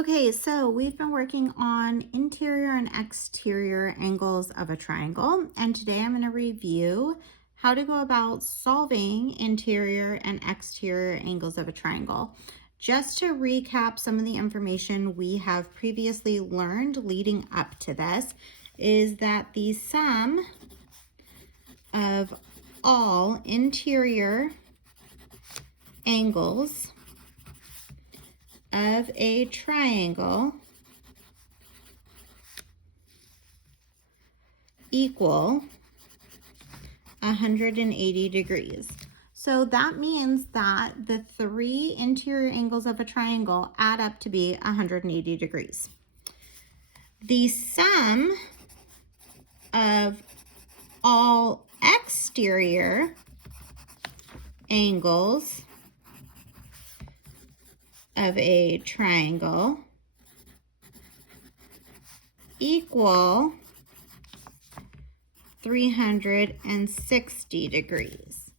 Okay, so we've been working on interior and exterior angles of a triangle, and today I'm going to review how to go about solving interior and exterior angles of a triangle. Just to recap some of the information we have previously learned leading up to this is that the sum of all interior angles of a triangle equal 180 degrees. So that means that the three interior angles of a triangle add up to be 180 degrees. The sum of all exterior angles of a triangle equal 360 degrees.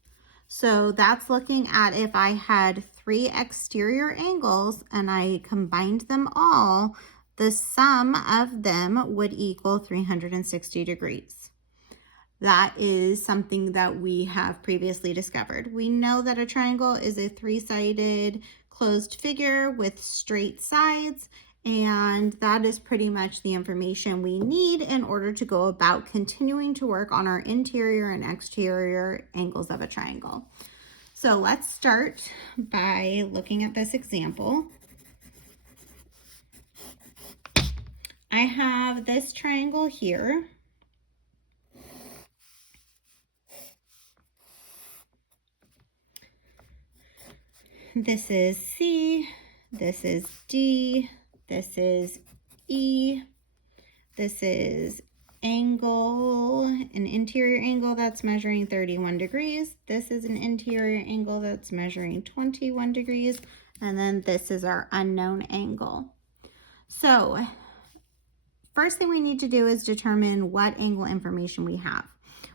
So that's looking at if I had three exterior angles and I combined them all, the sum of them would equal 360 degrees. That is something that we have previously discovered. We know that a triangle is a three-sided closed figure with straight sides, and that is pretty much the information we need in order to go about continuing to work on our interior and exterior angles of a triangle. So let's start by looking at this example. I have this triangle here. This is C, this is D, this is E, this is angle, an interior angle that's measuring 31 degrees. This is an interior angle that's measuring 21 degrees. And then this is our unknown angle. So first thing we need to do is determine what angle information we have.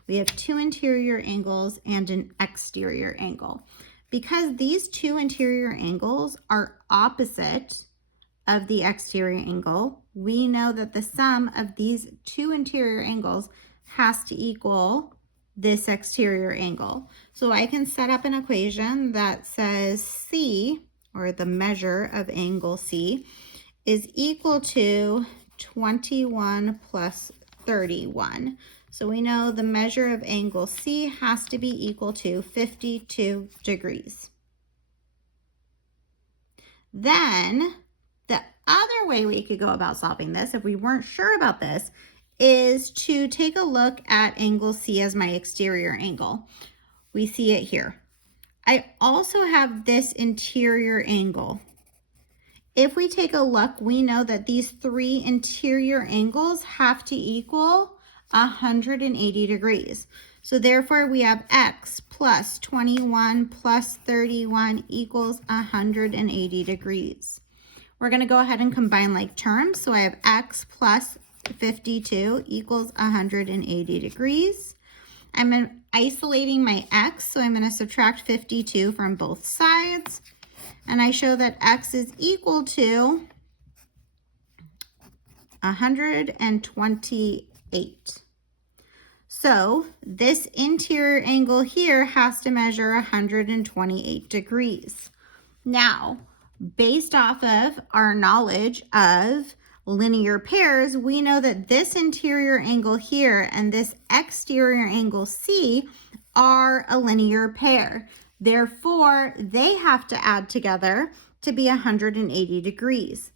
We have two interior angles and an exterior angle. Because these two interior angles are opposite of the exterior angle, we know that the sum of these two interior angles has to equal this exterior angle. So I can set up an equation that says C, or the measure of angle C, is equal to 21 plus 31. So we know the measure of angle C has to be equal to 52 degrees. Then the other way we could go about solving this, if we weren't sure about this, is to take a look at angle C as my exterior angle. We see it here. I also have this interior angle. If we take a look, we know that these three interior angles have to equal 180 degrees. So therefore we have x plus 21 plus 31 equals 180 degrees. We're going to go ahead and combine like terms. So I have x plus 52 equals 180 degrees. I'm isolating my x, so I'm going to subtract 52 from both sides. And I show that x is equal to 128. So this interior angle here has to measure 128 degrees. Now, based off of our knowledge of linear pairs, we know that this interior angle here and this exterior angle C are a linear pair. Therefore, they have to add together to be 180 degrees.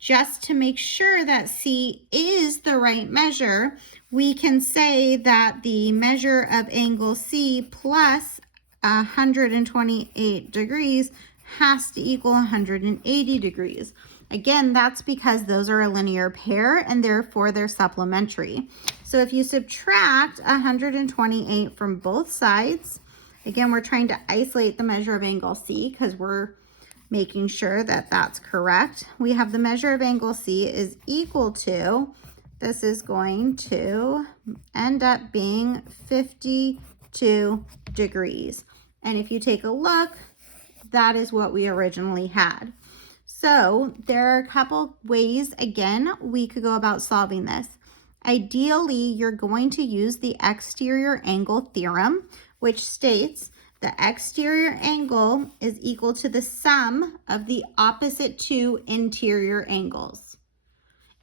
Just to make sure that C is the right measure, we can say that the measure of angle C plus 128 degrees has to equal 180 degrees. Again, that's because those are a linear pair and therefore they're supplementary. So if you subtract 128 from both sides, again, we're trying to isolate the measure of angle C because we're making sure that that's correct. We have the measure of angle C is equal to, this is going to end up being 52 degrees. And if you take a look, that is what we originally had. So there are a couple ways, again, we could go about solving this. Ideally, you're going to use the exterior angle theorem, which states the exterior angle is equal to the sum of the opposite two interior angles.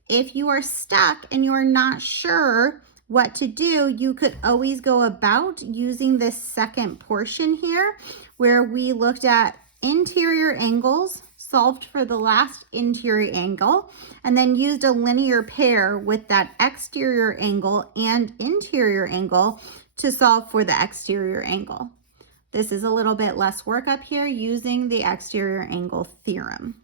If you are stuck and you are not sure what to do, you could always go about using this second portion here where we looked at interior angles, solved for the last interior angle, and then used a linear pair with that exterior angle and interior angle to solve for the exterior angle. This is a little bit less work up here using the exterior angle theorem.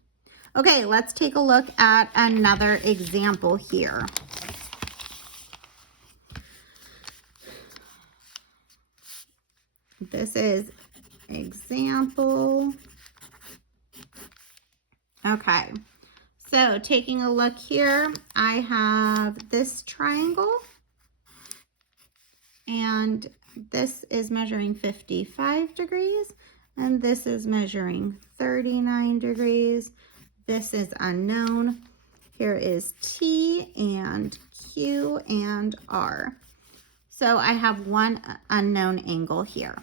Okay, let's take a look at another example here. This is example. Okay, so taking a look here, I have this triangle, and this is measuring 55 degrees, and this is measuring 39 degrees. This is unknown. Here is T and Q and R. So I have one unknown angle here.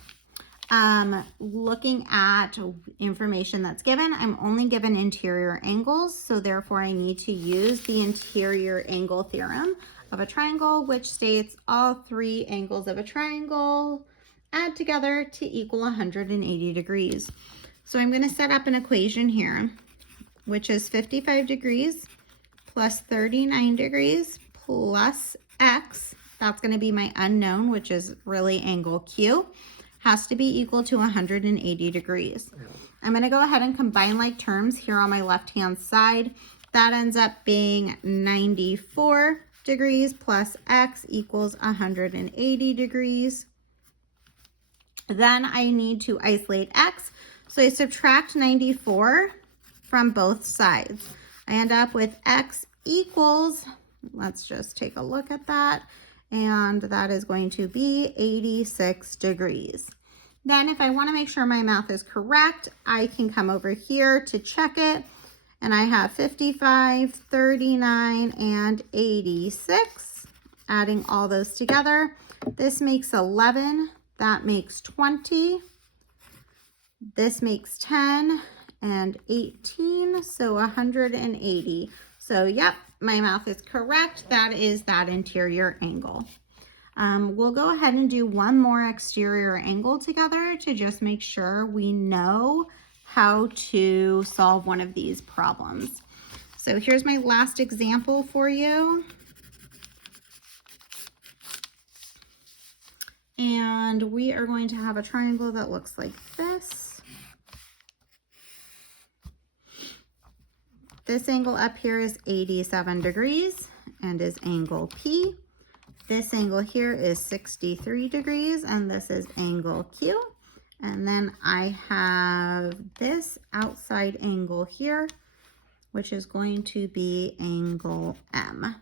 Looking at information that's given, I'm only given interior angles, so therefore I need to use the interior angle theorem of a triangle, which states all three angles of a triangle add together to equal 180 degrees. So I'm going to set up an equation here, which is 55 degrees plus 39 degrees plus x. That's going to be my unknown, which is really angle Q. Has to be equal to 180 degrees. I'm going to go ahead and combine like terms here on my left-hand side. That ends up being 94 degrees plus x equals 180 degrees. Then I need to isolate x. So I subtract 94 from both sides. I end up with x equals, let's just take a look at that, and that is going to be 86 degrees. Then if I want to make sure my math is correct, I can come over here to check it, and I have 55, 39, and 86. Adding all those together, this makes 11, that makes 20, this makes 10, and 18, so 180. So yep, my math is correct. That is that interior angle. We'll go ahead and do one more exterior angle together to just make sure we know how to solve one of these problems. So here's my last example for you. And we are going to have a triangle that looks like this. This angle up here is 87 degrees and is angle P. This angle here is 63 degrees and this is angle Q. And then I have this outside angle here, which is going to be angle M.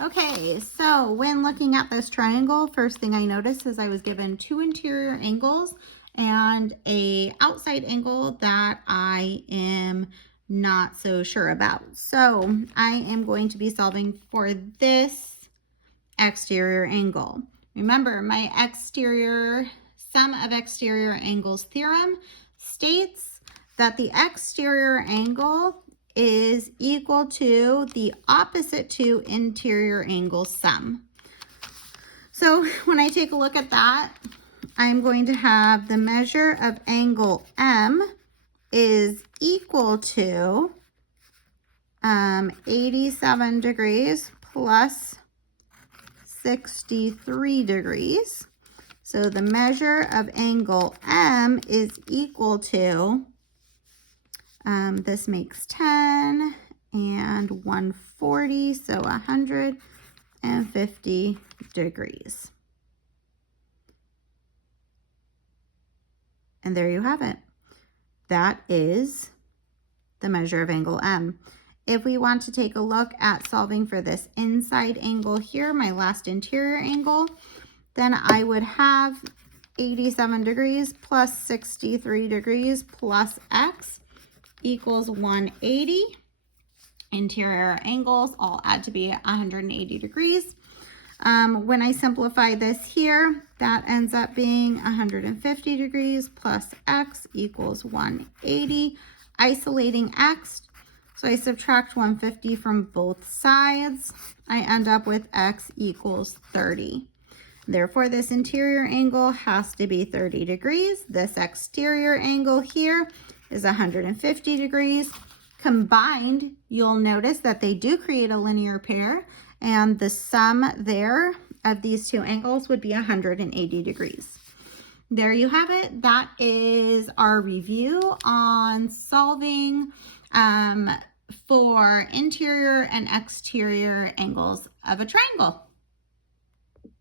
Okay, so when looking at this triangle, first thing I noticed is I was given two interior angles and a outside angle that I am not so sure about. So I am going to be solving for this exterior angle. Remember, my sum of exterior angles theorem states that the exterior angle is equal to the opposite two interior angles sum. So when I take a look at that, I'm going to have the measure of angle M is equal to 87 degrees plus 63 degrees. So the measure of angle M is equal to, this makes 10 and 140, so 150 degrees. And there you have it. That is the measure of angle M. If we want to take a look at solving for this inside angle here, my last interior angle, then I would have 87 degrees plus 63 degrees plus x equals 180. Interior angles all add to be 180 degrees. When I simplify this here, that ends up being 150 degrees plus x equals 180. Isolating x, so I subtract 150 from both sides. I end up with x equals 30. Therefore, this interior angle has to be 30 degrees. This exterior angle here is 150 degrees. Combined, you'll notice that they do create a linear pair, and the sum there of these two angles would be 180 degrees. There you have it. That is our review on solving for interior and exterior angles of a triangle.